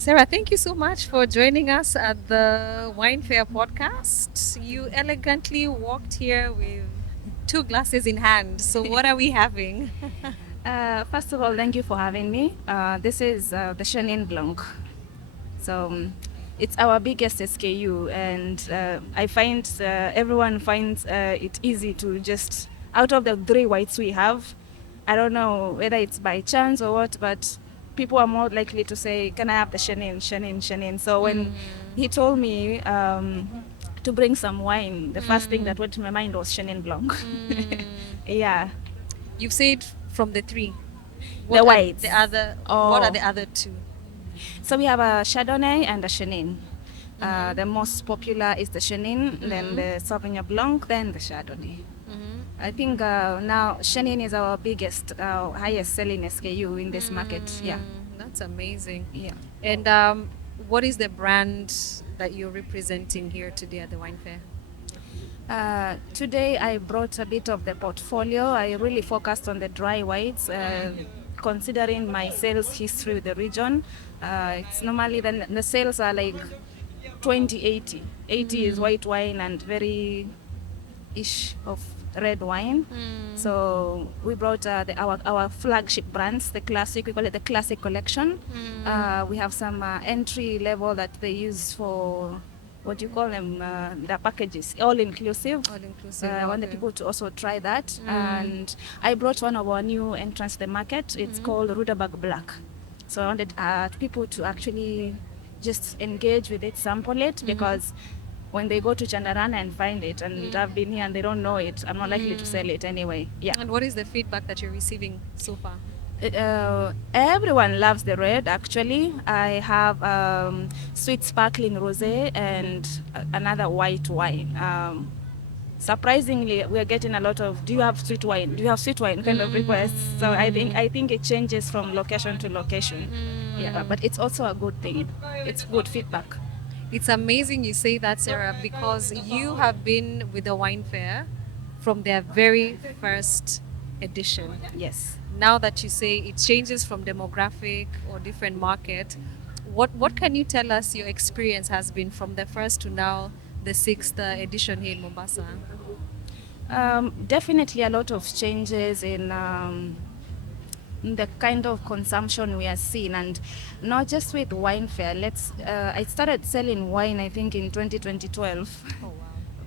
Sarah, thank you so much for joining us at the Wine Fair podcast. You elegantly walked here with two glasses in hand. So, what are we having? First of all, thank you for having me. This is the Chenin Blanc. So it's our biggest SKU, and I find everyone finds it easy to just, out of the three whites we have, I don't know whether it's by chance or what, but people are more likely to say, "Can I have the Chenin, Chenin, Chenin?" So when he told me to bring some wine, the first thing that went to my mind was Chenin Blanc. Yeah. You've said from the three. The What are whites. the other? What are Oh. the other two? So we have a Chardonnay and a Chenin. The most popular is the Chenin, then the Sauvignon Blanc, then the Chardonnay. I think now Chenin is our biggest, highest selling SKU in this market. Yeah. That's amazing. Yeah. And what is the brand that you're representing here today at the wine fair? Today I brought a bit of the portfolio. I really focused on the dry whites, considering my sales history with the region. It's normally the sales are like 20/80. 80 is white wine and very ish of red wine. So we brought our flagship brands, the classic, we call it the classic collection. We have some entry level that they use for, what do you call them, the packages, all inclusive. All inclusive. I want the people to also try that. And I brought one of our new entrants to the market. It's called Ruderberg Black. So I wanted people to actually just engage with it, sample it, because when they go to Chandarana and find it, and I've been here and they don't know it, I'm not likely to sell it anyway. Yeah. And what is the feedback that you're receiving so far? Everyone loves the red, actually. I have sweet sparkling rosé and another white wine. Surprisingly, we're getting a lot of, do you have sweet wine? Do you have sweet wine kind of requests. So I think it changes from location to location. Yeah, but it's also a good thing. It's good feedback. It's amazing you say that, Sarah, because you have been with the wine fair from their very first edition. Yes. Now that you say it changes from demographic or different market, what can you tell us your experience has been from the first to now the sixth edition here in Mombasa? Definitely a lot of changes in the kind of consumption we are seeing, and not just with wine fair. I started selling wine, I think, in 2012. Oh wow.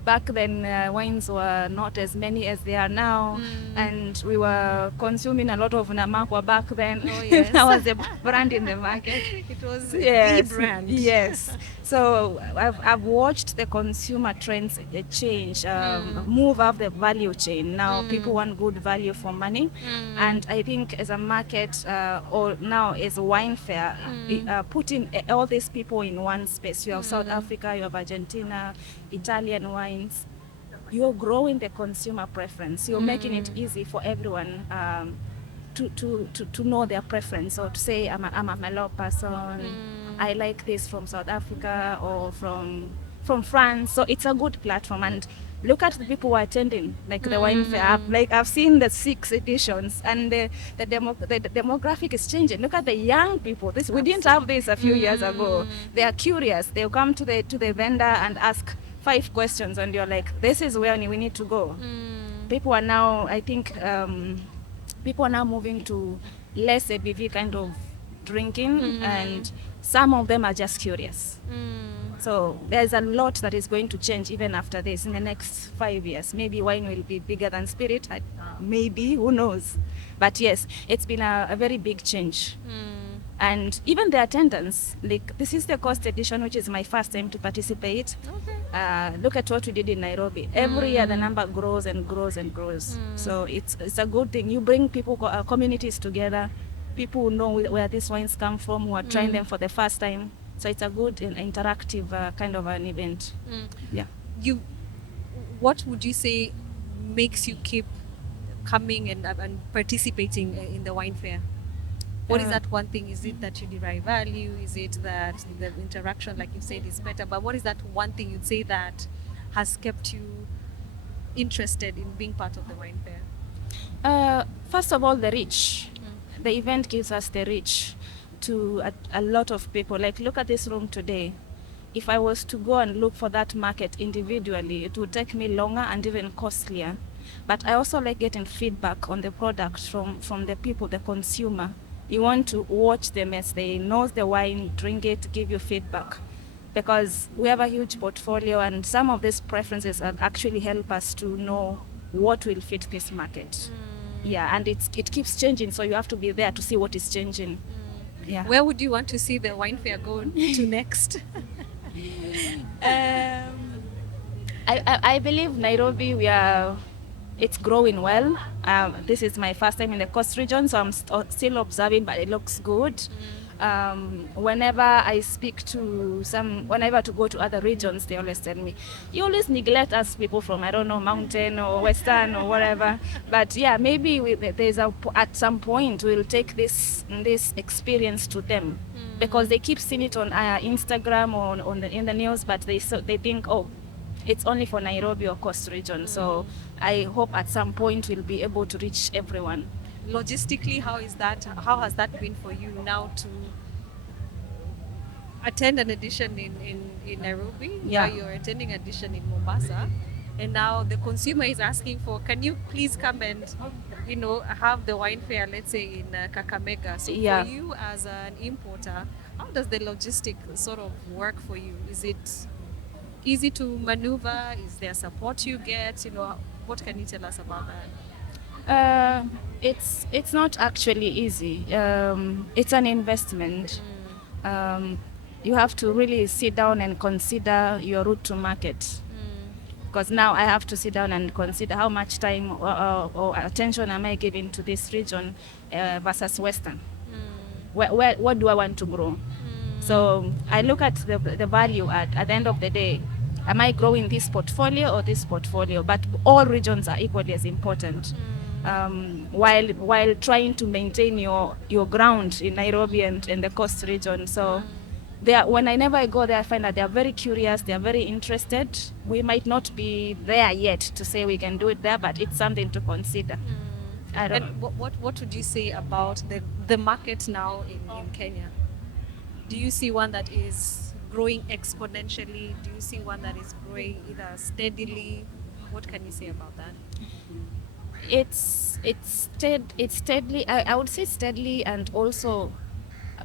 Back then, wines were not as many as they are now, and we were consuming a lot of Namakwa back then. Oh, yes. That was the brand in the market. It was Yes, the brand. yes. So I've watched the consumer trends change, move up the value chain. Now people want good value for money, and I think as a market, or now as a wine fair, putting all these people in one space. You have South Africa, you have Argentina, Italian wines. You're growing the consumer preference. You're making it easy for everyone to know their preference, or to say, I'm a Merlot person. I like this from South Africa or from France. So it's a good platform. And look at the people who are attending, like the wine fair. I've seen the 6 editions, and the demographic is changing. Look at the young people. We didn't have this a few years ago. They are curious. They'll come to the vendor and ask 5 questions, and you're like, this is where we need to go. People are now, I think, people are now moving to less ABV kind of drinking, and some of them are just curious. So there's a lot that is going to change even after this in the next 5 years. Maybe wine will be bigger than spirit. Maybe, who knows? But yes, it's been a very big change. And even the attendance, like, this is the cost edition, which is my first time to participate. Okay. Look at what we did in Nairobi. Every year the number grows and grows and grows. So it's a good thing. You bring people, communities together. People who know where these wines come from, who are trying them for the first time. So it's a good and interactive kind of an event. Yeah. What would you say makes you keep coming and participating in the wine fair? What is that one thing? Is it that you derive value? Is it that the interaction, like you said, is better? But what is that one thing you'd say that has kept you interested in being part of the wine fair? First of all, the reach. The event gives us the reach to a lot of people. Like, look at this room today. If I was to go and look for that market individually, it would take me longer and even costlier. But I also like getting feedback on the product from the people, the consumer. You want to watch them as they know the wine, drink it, give you feedback. Because we have a huge portfolio, and some of these preferences actually help us to know what will fit this market. Yeah, and it keeps changing, so you have to be there to see what is changing. Yeah. Where would you want to see the wine fair go to next? I believe Nairobi, it's growing well. This is my first time in the coast region, so I'm still observing, but it looks good. Whenever I whenever to go to other regions, they always tell me, you always neglect us people from, I don't know, mountain or western or whatever. But yeah, maybe at some point we'll take this experience to them, because they keep seeing it on Instagram or in the news, but they think, oh, it's only for Nairobi or coast region. So I hope at some point we'll be able to reach everyone. Logistically, how has that been for you now to attend an edition in Nairobi? Yeah. Now you're attending an edition in Mombasa, and now the consumer is asking for, can you please come and have the wine fair, let's say in Kakamega? So Yeah. for you as an importer, how does the logistic sort of work for you? Is it easy to maneuver? Is there support you get? What can you tell us about that? It's not actually easy. It's an investment. You have to really sit down and consider your route to market. Because now I have to sit down and consider how much time or attention am I giving to this region versus Western. What do I want to grow? So I look at the value at the end of the day. Am I growing this portfolio or this portfolio? But all regions are equally as important. While trying to maintain your ground in Nairobi and the coast region. So whenever I go there, I find that they are very curious, they are very interested. We might not be there yet to say we can do it there, but it's something to consider. And what would you say about the market now in Kenya? Do you see one that is growing exponentially? Do you see one that is growing either steadily? What can you say about that? It's steadily. I would say steadily, and also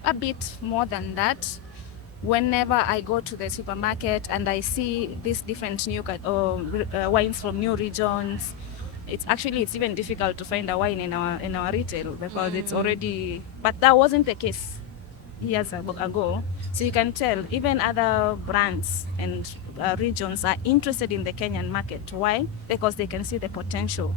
a bit more than that. Whenever I go to the supermarket and I see these different new wines from new regions, it's even difficult to find a wine in our retail, because it's already. But that wasn't the case years ago. So you can tell even other brands and regions are interested in the Kenyan market. Why? Because they can see the potential.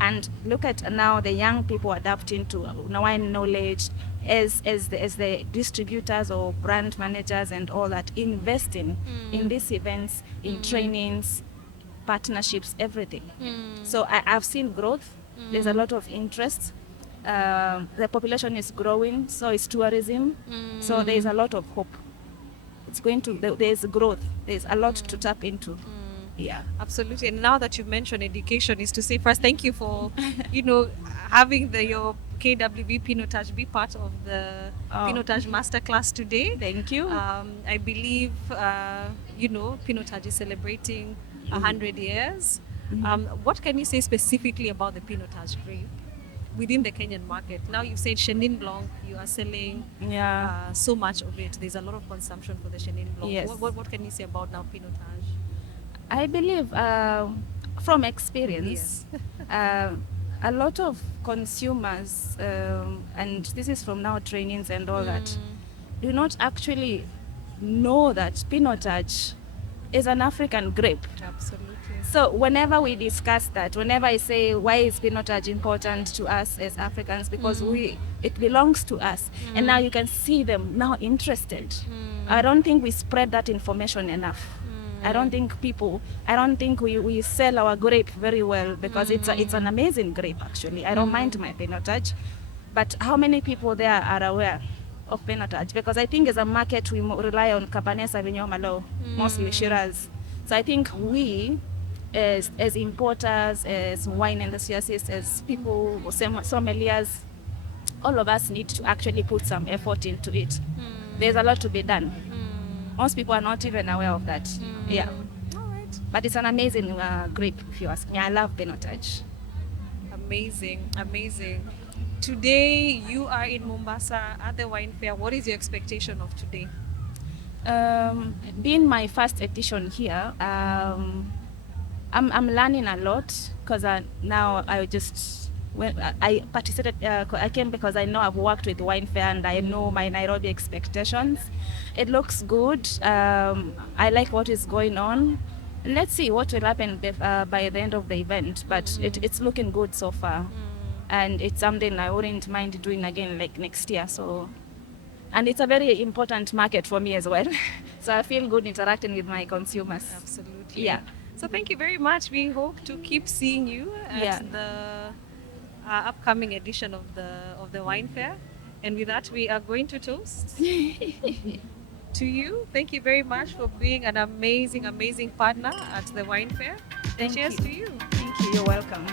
And look at now the young people adapting to wine knowledge as the distributors or brand managers and all that, investing in these events, in trainings, partnerships, everything. So I've seen growth. There's a lot of interest. The population is growing, so is tourism. So there's a lot of hope. There's growth. There's a lot to tap into. Yeah, absolutely. And now that you've mentioned education, is to say first, thank you for, having your KWV Pinotage be part of the Pinotage Masterclass today. Thank you. I believe, Pinotage is celebrating 100 years. What can you say specifically about the Pinotage grape within the Kenyan market? Now you've said Chenin Blanc, you are selling so much of it. There's a lot of consumption for the Chenin Blanc. Yes. What can you say about now Pinotage? I believe from experience, a lot of consumers, and this is from now trainings and all that, do not actually know that Pinotage is an African grape. Absolutely. So whenever we discuss that, whenever I say, why is Pinotage important to us as Africans? Because it belongs to us. And now you can see them now interested. I don't think we spread that information enough. I don't think we sell our grape very well, because it's an amazing grape, actually. I don't mind my Pinotage. But how many people there are aware of Pinotage? Because I think as a market, we rely on Cabernet Sauvignon Merlot, mostly Shiraz. So I think we, as importers, as wine enthusiasts, as people, sommeliers, all of us need to actually put some effort into it. There's a lot to be done. Most people are not even aware of that. Yeah. All right. But it's an amazing grape, if you ask me. I love Benotage. Amazing, amazing. Today you are in Mombasa at the wine fair. What is your expectation of today? Being my first edition here, I'm learning a lot because now I just when I participated, I came because I know I've worked with wine fair and I know my Nairobi expectations. It looks good. I like what is going on. Let's see what will happen by the end of the event, but it's looking good so far, and it's something I wouldn't mind doing again like next year. So. And it's a very important market for me as well. So I feel good interacting with my consumers. Absolutely. Yeah. So thank you very much. We hope to keep seeing you at Yeah. the upcoming edition of the wine fair. And with that, we are going to toast to you. Thank you very much for being an amazing, amazing partner at the wine fair. Thank Cheers you. to you. Thank you. You're welcome.